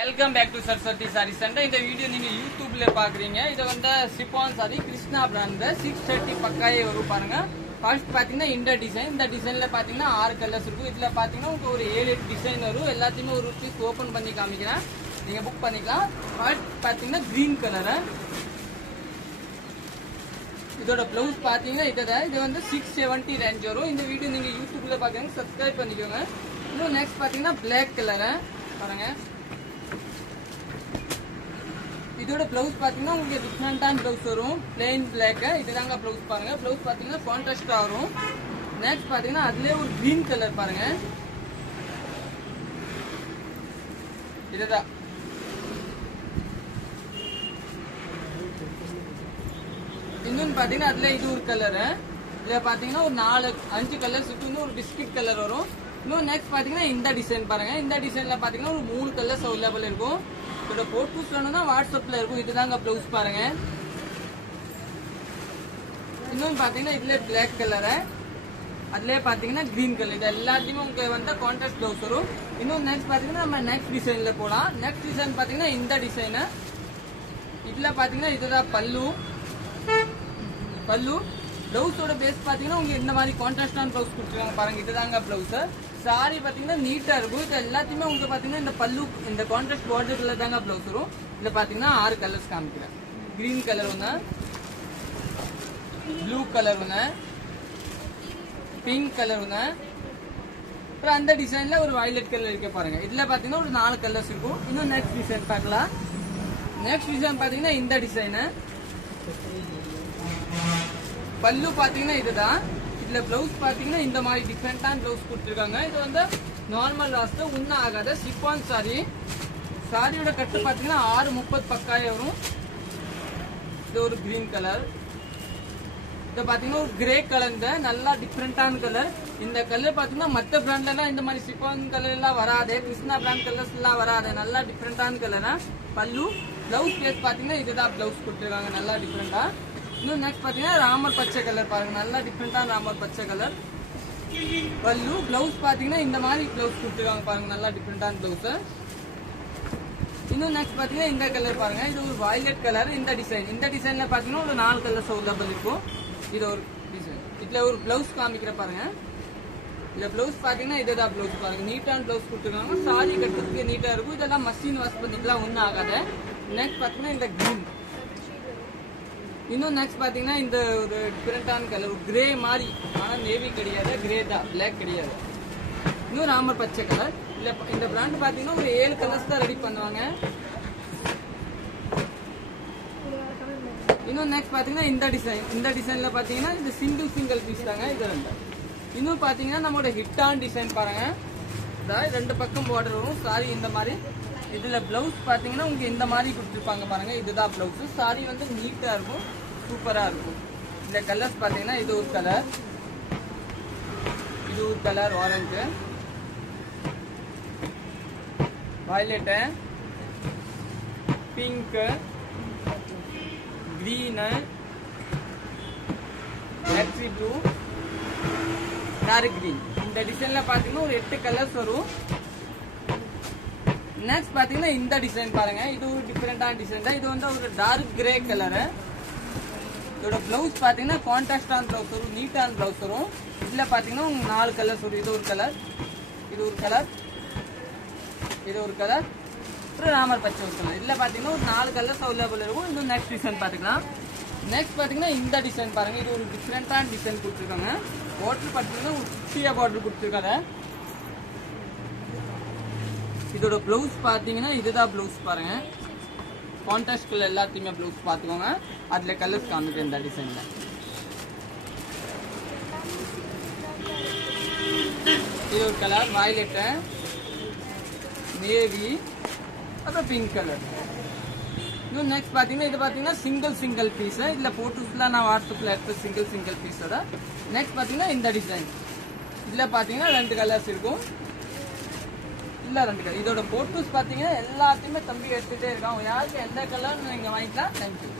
Welcome back to Saraswati sari centre. இந்த video நீங்க யூடியூப்ல பாக்குறீங்க. இது வந்து சிப்பான் சாரி கிருஷ்ணா பிராண்ட் 630 பக்காயே வரும் பாருங்க. ஃபர்ஸ்ட் பாத்தீங்கன்னா இந்த டிசைன். இந்த டிசைன்ல பாத்தீங்கன்னா 6 கலர்ஸ் இருக்கும். இதுல பாத்தீங்கன்னா உங்களுக்கு ஒரு 7-8 டிசைன் வரும். எல்லாத்தையுமே ஒரு பீஸ் ஓபன் பண்ணி காமிக்கிறேன், நீங்க புக் பண்ணிக்கலாம். ஃபர்ஸ்ட் பாத்தீங்கன்னா கிரீன் கலர். இதோட பிளவுஸ் பாத்தீங்கன்னா இதுதான். இது வந்து 670 ரேஞ்ச் வரும். இந்த வீடியோ நீங்க யூடியூப்ல பாக்குறீங்க, சப்ஸ்கிரைப் பண்ணிக்கோங்க. இன்னும் நெக்ஸ்ட் பாத்தீங்கன்னா பிளாக் கலர் பாருங்க. இதோட பிளவுஸ் பாத்தீங்கன்னா உங்களுக்கு டிஃபரெண்டான பிளவுஸ் வரும். பிளெயின் பிளாக் இதுதாங்க பிளவுஸ் பாருங்க. பிளவுஸ் பாத்தீங்கன்னா கான்ட்ராஸ்டா வரும். நெக்ஸ்ட் பாத்தீங்கன்னா அதுலயே ஒரு கிரீன் கலர் பாருங்க. இதுதான் இன்னொன்னு பாத்தீங்கன்னா அதுல இது ஒரு கலர். இதுல பாத்தீங்கன்னா ஒரு 4-5 கலர்ஸ் இருக்கு. இன்னும் ஒரு பிஸ்கட் கலர் வரும். இன்னும் நெக்ஸ்ட் பாத்தீங்கன்னா இந்த டிசைன் பாருங்க. இந்த டிசைன்ல பாத்தீங்கன்னா ஒரு 3 கலர்ஸ் அவைலபிள் இருக்கும். இதோட போட்டோஸ் வேணும்னா வாட்ஸ்அப்ல இருக்கும். இதுதாங்க பிளவுஸ் பாருங்க. இன்னொன்னு பாத்தீங்கன்னா இதுல பிளாக் கலர், அதுலயே பாத்தீங்கன்னா கிரீன் கலர். இது எல்லாத்தையுமே உங்களுக்கு வந்து கான்ட்ராஸ்ட் பிளவுஸ் வரும். இன்னும் நெக்ஸ்ட் பாத்தீங்கன்னா நம்ம நெக்ஸ்ட் டிசைன்ல போலாம். நெக்ஸ்ட் டிசைன் பாத்தீங்கன்னா இந்த டிசைன். இதுல பாத்தீங்கன்னா இதுதான் பல்லு. பிளவுஸோட பேஸ் பாத்தீங்கன்னா உங்களுக்கு இந்த மாதிரி கான்ட்ராஸ்டான பிளவுஸ் கொடுத்துருக்காங்க பாருங்க. இதுதாங்க பிளவுஸ். சாரி பாத்தீங்கன்னா நீட்டா இருக்கும். இது எல்லாத்தையுமே உங்களுக்கு பாத்தீங்கன்னா இந்த பல்லு இந்த கான்ட்ராஸ்ட் பார்டர்ல தாங்க பிளவுஸ் வரும். இதுல பாத்தீங்கன்னா 6 கலர்ஸ் காமிக்கிறேன். கிரீன் கலர் ஒண்ணு, ப்ளூ கலர் ஒண்ணு, பிங்க் கலர் ஒண்ணு, அப்புறம் அந்த டிசைன்ல ஒரு வயலட் கலர் இருக்க பாருங்க. இதுல பாத்தீங்கன்னா ஒரு 4 கலர்ஸ் இருக்கும். இன்னும் நெக்ஸ்ட் டிசைன் பார்க்கலாம். நெக்ஸ்ட் டிசைன் பாத்தீங்கன்னா இந்த டிசைன். பல்லு பாத்தீங்கன்னா இதுதான். இதுல பிளவுஸ் பாத்தீங்கன்னா இந்த மாதிரி டிஃபரெண்டான பிளவுஸ் கொடுத்துருக்காங்க. இது வந்து நார்மல் வாஸ்து ஒன்னும் ஆகாத சிப்பான் சாரி. சாரியோட கட்டு பாத்தீங்கன்னா 630 பக்காயே வரும். இது ஒரு கிரீன் கலர். இது பாத்தீங்கன்னா ஒரு கிரே கலர். நல்லா டிஃபரெண்டான கலர். இந்த கலர் பாத்தீங்கன்னா மற்ற பிராண்ட்ல எல்லாம் இந்த மாதிரி சிப்பான் கலர் எல்லாம் வராது. கிருஷ்ணா பிராண்ட் கலர்ஸ் எல்லாம் வராது. நல்லா டிஃபரெண்டான கலர். பல்லு பிளவுஸ் பேஸ் பாத்தீங்கன்னா இதுதான் பிளவுஸ் கொடுத்துருக்காங்க. நல்லா டிஃபரெண்டா. இன்னும் நெக்ஸ்ட் பாத்தீங்கன்னா ராமர் பச்சை கலர் பாருங்க. நல்லா டிஃபரெண்டான ராமர் பச்சை கலர். பல்லு பிளவுஸ் பாத்தீங்கன்னா இந்த மாதிரி பிளவுஸ் கொடுத்துருக்காங்க பாருங்க. நல்லா டிஃபரெண்டான பிளவுஸ். இன்னும் நெக்ஸ்ட் பாத்தீங்கன்னா இந்த கலர் பாருங்க. இது ஒரு வயலட் கலர். இந்த டிசைன். இந்த டிசைன்ல பாத்தீங்கன்னா ஒரு 4 கலர்ஸ் அவைலபிள் இருக்கும். இது ஒரு டிசைன். இதுல ஒரு பிளவுஸ் காமிக்கிற பாருங்க. இதுல பிளவுஸ் பாத்தீங்கன்னா இதுதான் பிளவுஸ் பாருங்க. நீட்டான பிளவுஸ் கொடுத்துருக்காங்க. சாரி கட்டுறதுக்கு நீட்டா இருக்கும். இதெல்லாம் மஷின் வாஷ் பண்ணிக்கலாம், ஒன்னும் ஆகாது. நெக்ஸ்ட் பாத்தீங்கன்னா இந்த கிரீன். இன்னும் நெக்ஸ்ட் பாத்தீங்கன்னா இந்த ஒரு டிஃபரெண்டான கலர் கிரே மாதிரி. ஆனா நேவி கிடையாது, கிரே தான், பிளாக் கிடையாது. இன்னும் ராமர் பச்சை கலர். இல்ல இந்த பிராண்ட் பாத்தீங்கன்னா ஒரு 7 கலர்ஸ் தான் ரெடி பண்ணுவாங்க. இன்னும் நெக்ஸ்ட் பாத்தீங்கன்னா இந்த டிசைன். இந்த டிசைன்ல பாத்தீங்கன்னா இது சிங்கிள் பீஸ் தாங்க. இது ரெண்டு. இன்னும் பாத்தீங்கன்னா நம்மளோட ஹிட்டான டிசைன் பாருங்க. ரெண்டு பக்கம் பார்டர் வரும். சாரி இந்த மாதிரி. இதுல பிளவுஸ் பாத்தீங்கன்னா உங்களுக்கு இந்த மாதிரி கொடுத்துருப்பாங்க பாருங்க. இதுதான் பிளவுஸ். சாரி வந்து நீட்டா இருக்கும், சூப்பரா இருக்கும். இந்த கலர்ஸ் பாத்தீங்கன்னா இது ஒரு கலர், இது ஒரு colour orange, violet, pink, green, electric blue, dark green. இந்த டிசைன்ல பாத்தீங்கன்னா ஒரு 8 கலர்ஸ் வரும். நெக்ஸ்ட் பாத்தீங்கன்னா இந்த டிசைன் பாருங்க. இது ஒரு டிஃபரெண்டான டிசைன் தான். இது வந்து ஒரு டார்க் கிரே கலர். இதோட பிளவுஸ் பாத்தீங்கன்னா கான்ட்ராஸ்டான பிளவுஸ் வரும், நீட்டான பிளவுஸ் வரும். இதுல பாத்தீங்கன்னா 4 கலர்ஸ் வரும். இது ஒரு கலர், இது ஒரு கலர், இது ஒரு கலர், அப்புறம் ராமர் பச்சை ஒரு கலர். இதுல பாத்தீங்கன்னா ஒரு 4 கலர்ஸ் அவைலபிள் இருக்கும். இன்னும் நெக்ஸ்ட் டிசைன் பாத்துக்கலாம். நெக்ஸ்ட் பாத்தீங்கன்னா இந்த டிசைன் பாருங்க. இது ஒரு டிஃபரெண்டான டிசைன் கொடுத்துருக்காங்க. பாட்டில் பாத்தீங்கன்னா ஒரு குட்டியா பாட்டில் கொடுத்துருக்காங்க. இதோட பிளவுஸ் பாத்தீங்கன்னா இதுதான் பிளவுஸ் பாருங்க. கான்ட்ராஸ்ட் கலர் எல்லாத்தையுமே பிளவுஸ் பாத்துக்கோங்க. அதுல கலர்ஸ் காமிக்க இந்த டிசைன்ல. இது ஒரு கலர் வயலட், நேவி, அப்புறம் பிங்க் கலர். இன்னும் நெக்ஸ்ட் பாத்தீங்கன்னா இது பாத்தீங்கன்னா சிங்கிள் பீஸ். இதுல போட்டோஸ்லாம் நான் வாட்ஸ்அப்ல எடுத்து சிங்கிள் பீஸோட. நெக்ஸ்ட் பாத்தீங்கன்னா இந்த டிசைன். இதுல பாத்தீங்கன்னா 2 கலர்ஸ் இருக்கும். இல்ல 2 கலர். இதோட போட்டோஸ் பாத்தீங்கன்னா எல்லாத்தையுமே தம்பி எடுத்துட்டே இருக்கான். யாருக்கு எந்த கலர் நீங்க வாங்கிக்கலாம். தேங்க்யூ.